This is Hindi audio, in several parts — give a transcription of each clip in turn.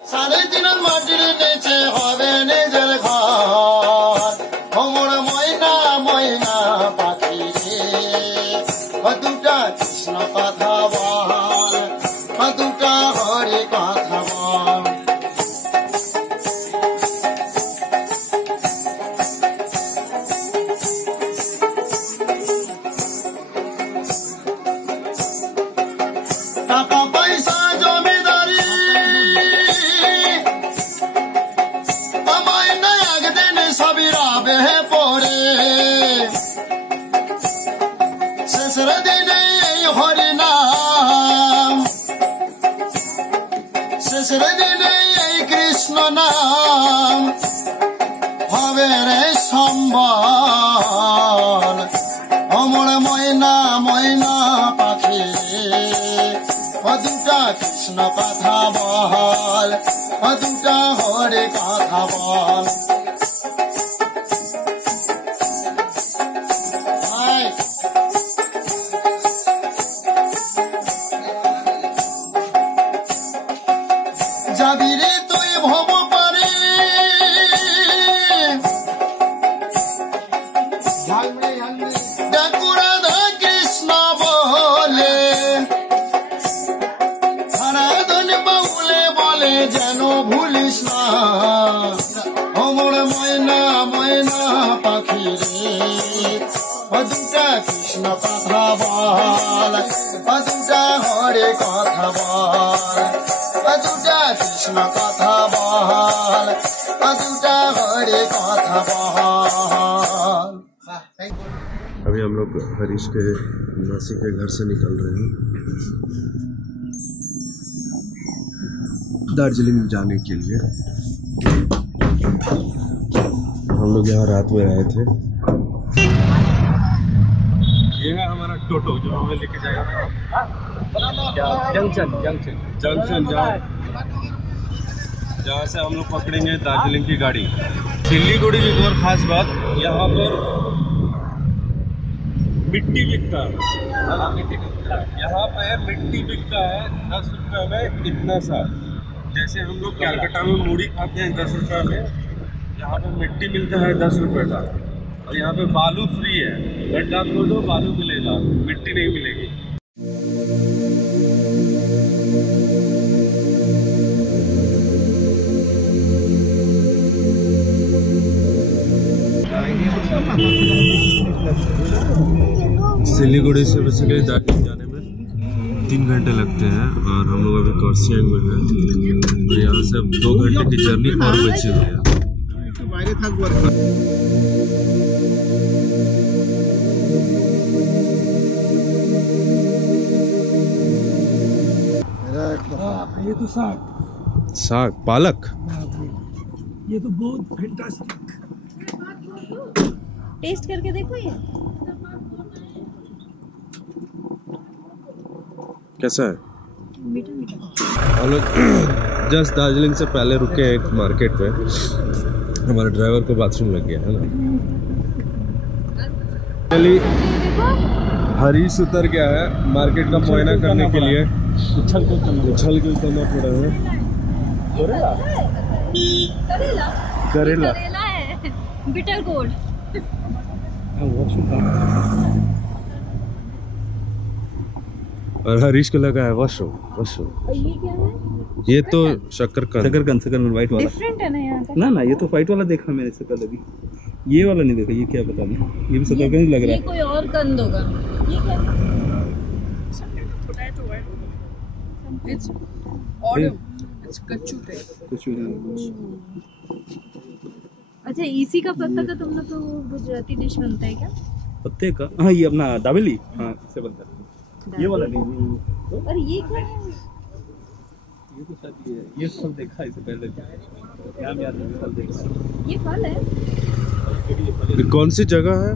সাড়ে তিন মাটির নিচে হবে নিজের ঘর, ভ্রমণ ময়না ময়না পাখি রে, দুটা কৃষ্ণ কথা বল, দুটা হরি কথা বল। টাকা পয়সা জমিদারি আমায় না একদিন সবই রাবে পড়ে, শেষের দিনে হরি নাম, শেষের দিনে এই কৃষ্ণ নাম হবে রে সম্বল, অমর ময়না ময়না পাখি রে, দুটা কৃষ্ণ কথা বল, দুটা হরে কথা বল। যাবি রে তুই ভব পারে, ডাকু রাধা কৃষ্ণ বলে, সারাদিন বাউলে বলে যেন ভুলিস না, অমর ময়না ময়না পাখি রে, দুটা কৃষ্ণ কথা বল, দুটা হরে কথা বল, দুটা কৃষ্ণ কথা বল, দুটা হরে কথা বল। अभी हम लोग हरीश के नासिक के घर से निकल रहे हैं दार्जिलिंग जाने के लिए। हम लोग यहाँ रात में आए थे। ये है हमारा टोटो जो हमें लेके जाएगा जंक्शन जंक्शन जंक्शन जहाँ से हम लोग पकड़ेंगे दार्जिलिंग की गाड़ी। सिलीगुड़ी की एक और खास बात, यहाँ पर मिट्टी बिकता है। यहाँ पे मिट्टी बिकता है 10 रुपये में इतना सा। जैसे हम लोग कलकत्ता में मूढ़ी खाते हैं 10 रुपये में, यहाँ पे मिट्टी मिलता है 10 रुपये का। और यहाँ पे बालू फ्री है, गड्ढा खोदो बालू मिलेगा, मिट्टी नहीं मिलेगी। सिलीगुड़ी से बेसिकली दार्जिलिंग जाने में 3 घंटे लगते हैं और हम लोग अभी कर्सियंग में हैं और यहाँ से 2 घंटे की जर्नी और बची हुई है। ये तो साग साग पालक, ये तो बहुत फैंटास्टिक। टेस्ट करके देखो ये कैसा है? मीठा मीठा। हम लोग जस्ट दार्जिलिंग से पहले रुके एक मार्केट में, हमारे ड्राइवर को बाथरूम लग गया है ना। हरीश उतर गया है मार्केट का मुआयना करने के लिए। उछल के उतरना पड़ा है। करेला है बिटर गोल्ड। और हरीश को लगा है वॉशरूम वॉशरूम। ये क्या है? ये तो शकरकंद वाइट वाला डिफरेंट है ना यहाँ का। ना ये तो वाइट वाला देखा मैंने इससे पहले भी, ये वाला नहीं देखा। ये क्या पता नहीं, ये भी शकरकंद लग रहा है। ये कोई और कंद होगा। ये क्या है? अच्छा, इसी का पत्ता का तुम लोग तो गुजराती डिश बनता है क्या? पत्ते का? हाँ, ये अपना दाबेली, हाँ इससे बनता है। ये वाला नहीं। और ये क्या है? ये तो शायद ये सब देखा इससे पहले। नाम याद नहीं, फल देखा। ये फल है? ये कौन सी जगह है?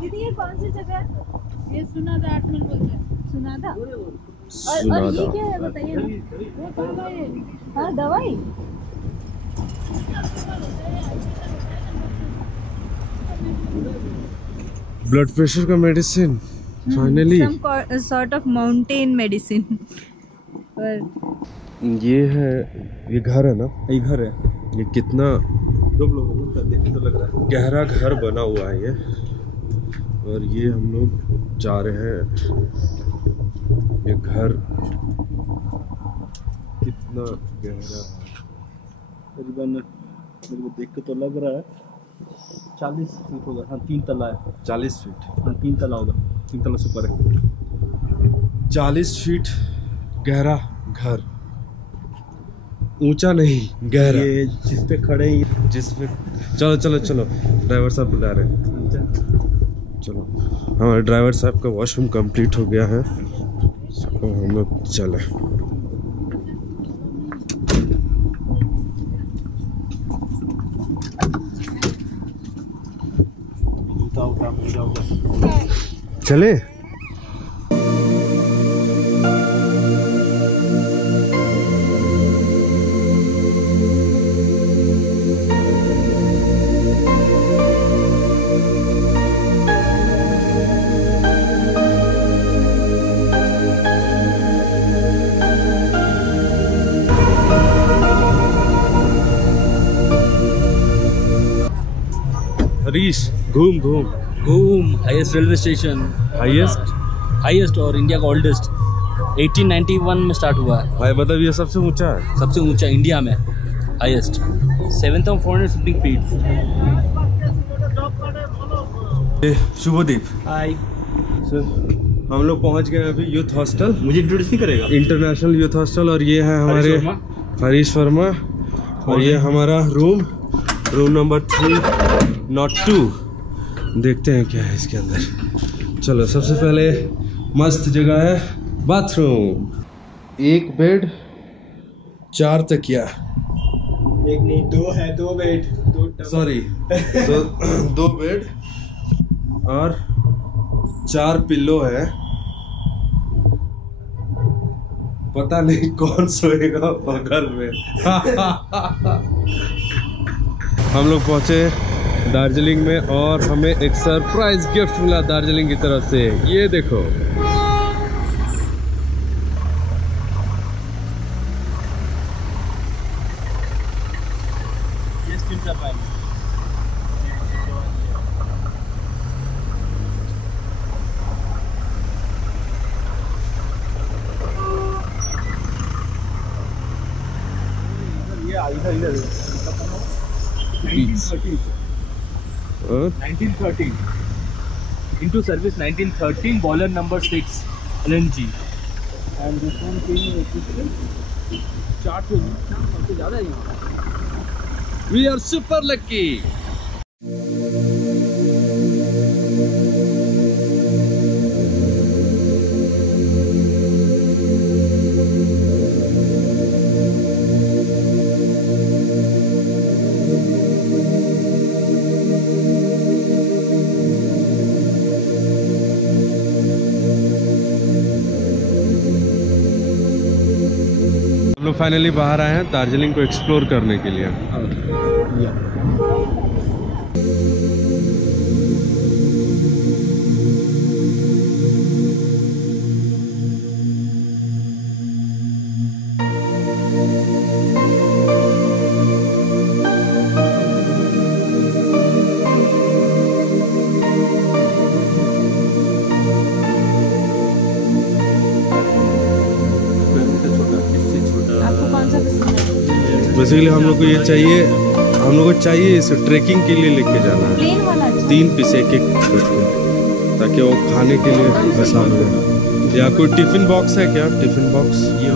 दीदी ये कौन सी जगह है? ये सुनादा 8 मील बोलते हैं। सुनादा? और ये क्या है बताइए ना? हाँ, दवाई। ब्लड प्रेशर का medicine finally. Some sort of mountain medicine. पर ये है, ये घर है ना, ये घर है, ये कितना दो लोगों का देख के तो लग रहा है गहरा घर बना हुआ है ये। और ये हम लोग जा रहे हैं, ये घर कितना गहरा है। करीबन मेरे को देख के तो लग रहा है 40 फीट होगा। हाँ 3 तला है। 40 फीट, हाँ 3 तला होगा, 3 तला से ऊपर है। 40 फीट गहरा घर, ऊंचा नहीं गहरा। ये जिस पे खड़े हैं जिसमें चलो चलो चलो, ड्राइवर साहब बुला रहे हैं, चलो। हमारे ड्राइवर साहब का वॉशरूम कंप्लीट हो गया है, तो हम लोग चले। जूता उठा पूजा होगा। चले। हरीश घूम घूम घूम हाईएस्ट रेलवे स्टेशन, हाईएस्ट और इंडिया का ओल्डेस्ट 1891 में स्टार्ट हुआ है। भाई मतलब ये सबसे ऊंचा है, सबसे ऊंचा इंडिया में, highest 7,400 feet. Shubhdeep hi sir, हम लोग पहुंच गए अभी यूथ हॉस्टल, मुझे इंट्रोड्यूस नहीं करेगा? International youth hostel. और ये है हमारे हरीश वर्मा, और ये हमारा रूम नंबर 302। देखते हैं क्या है इसके अंदर। चलो, सबसे पहले मस्त जगह है, बाथरूम। 1 बेड 4 तकिया, एक नहीं, 2 है, 2 बेड, 2 सॉरी 2 बेड और 4 पिल्लो है। पता नहीं कौन सोएगा घर में। हम लोग पहुंचे दार्जिलिंग में और हमें एक सरप्राइज गिफ्ट मिला दार्जिलिंग की तरफ से। ये देखो, ये स्टील का पाइप। इधर 1913 into service 1913, boiler number 6 LNG, and this one came in 4 सबसे ज़्यादा है यहाँ। We are super lucky. हम लोग फाइनली बाहर आए हैं दार्जिलिंग को एक्सप्लोर करने के लिए। आपको कौन सा पसंद है? बेसिकली हम लोग को ये चाहिए, हम लोग को चाहिए इसे ट्रैकिंग के लिए लेके जाना है। प्लेन वाला अच्छा। 3 पीस एक ताकि वो खाने के लिए आसान हो। या कोई टिफिन बॉक्स है क्या? टिफिन बॉक्स ये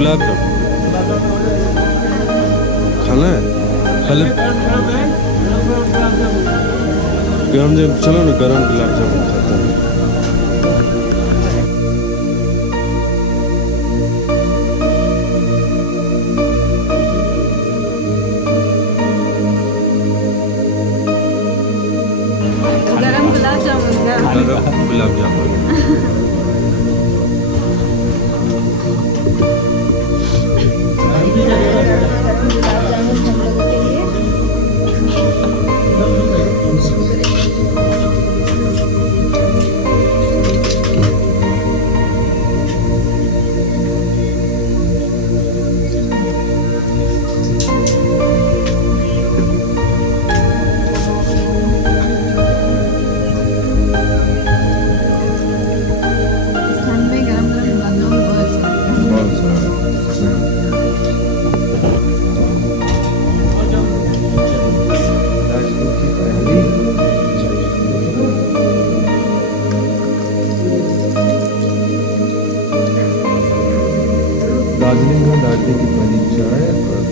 गुलाब जामुन खाना है पहले। गरम जब चलो ना, गरम गुलाब जामुन खाते हैं। गरम गुलाब जामुन का गरम गुलाब जामुन गुलाब जामुन हम लोगों के लिए। ठंड में गरम गरम गुलाब जामुन बहुत अच्छा लगता है। बहुत सारा। दार्जिलिंग की पहली दार्जिलिंग की पहली चाय और